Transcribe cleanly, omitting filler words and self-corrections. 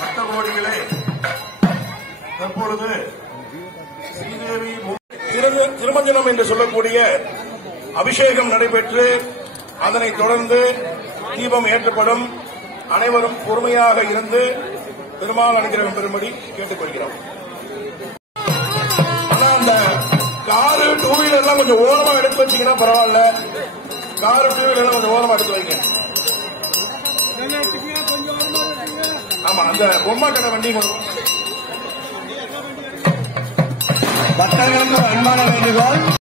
பக்த கோடிகளே, தற்பொழுது ஸ்ரீதேவி திருமஞ்சனம் என்று சொல்லக்கூடிய அபிஷேகம் நடைபெற்று அதனைத் தொடர்ந்து தீபம் ஏற்றப்படும். அனைவரும் பொறுமையாக இருந்து பெருமாள் அனுகிரகம் பெறும்படி கேட்டுக் கொள்கிறோம். ஆனா அந்த காரு டூ வீலர் எல்லாம் கொஞ்சம் ஓரமா எடுத்து வச்சீங்கன்னா பரவாயில்ல. காரு டூ வீலர் எல்லாம் கொஞ்சம் ஓரமா எடுத்து வைங்க. ஆமா, அந்த பொம்மை கடை வண்டி பக்தர்களுக்கு அன்பான வேண்டுகோள்.